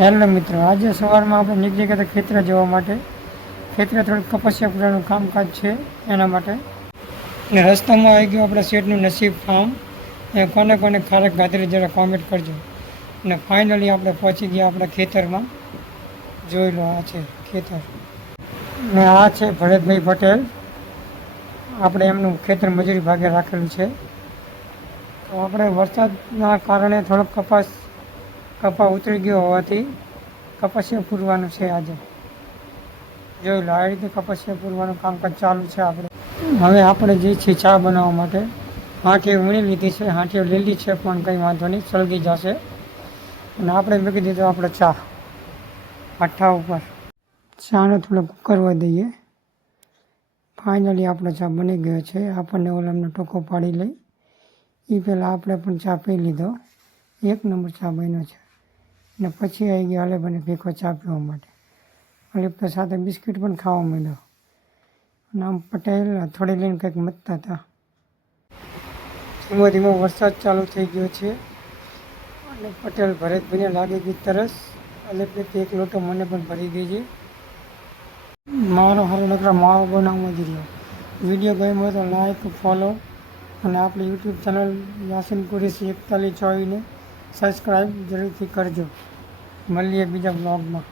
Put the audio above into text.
Hello મિત્રો, આજે સવારમાં આપણે નીકળી ગયા હતા ખેતર જવા માટે. ખેતરે થોડુંક કપાસિયા પૂરાનું કામકાજ છે એના માટે. અને રસ્તામાં આવી ગયું આપણા શેઠનું નસીબ ફાર્મ. એ કોને કોને ખારક ગાતરી જરા કોમેન્ટ કરજો. અને ફાઇનલી આપણે પહોંચી ગયા આપણા ખેતરમાં. જોઈ લો, આ છે ખેતર. ને આ છે ભરતભાઈ પટેલ. આપણે એમનું ખેતર મજૂરી ભાગે રાખેલું છે. તો આપણે વરસાદના કારણે થોડોક કપા ઉતરી ગયો હોવાથી કપાસિયા પૂરવાનું છે આજે. જોઈ લો, આ રીતે કપાસિયા પૂરવાનું કામકાજ ચાલુ છે આપણે. હવે આપણે જે છે ચા બનાવવા માટે હાંઠીઓ વીણી લીધી છે. હાંઠીઓ લીલી છે પણ કંઈ વાંધો નહીં, સળગી જશે. અને આપણે મૂકી દીધો આપણે ચા ભઠ્ઠા ઉપર. ચાને થોડો કુકરવા દઈએ. ફાઇનલી આપણો ચા બની ગયો છે. આપણને ઓલામનો ટોકો પાડી લઈ એ પહેલાં આપણે પણ ચા પી લીધો. એક નંબર ચા બન્યો છે. અને પછી આવી ગયા અલેભાઈને ભેગો ચા પીવા માટે. અલેપ સાથે બિસ્કિટ પણ ખાવા માંડ્યો. નામ પટેલ થોડી લઈને કંઈક મતતા હતા. ધીમો ધીમો વરસાદ ચાલુ થઈ ગયો છે. અને પટેલ ભરતભાઈને લાગી ગઈ તરસ. અલેપને એક લોટો મને પણ ભરી દેજે. મારો હારો નકરા માવો બનાવવા જ રહ્યો. વિડીયો ગમ્યો તો લાઈક, ફોલો અને આપણી યુટ્યુબ ચેનલ યાસીન કુરેશી 4124ને સબસ્ક્રાઈબ જરૂરથી કરજો. મળીએ બીજા બ્લોગમાં.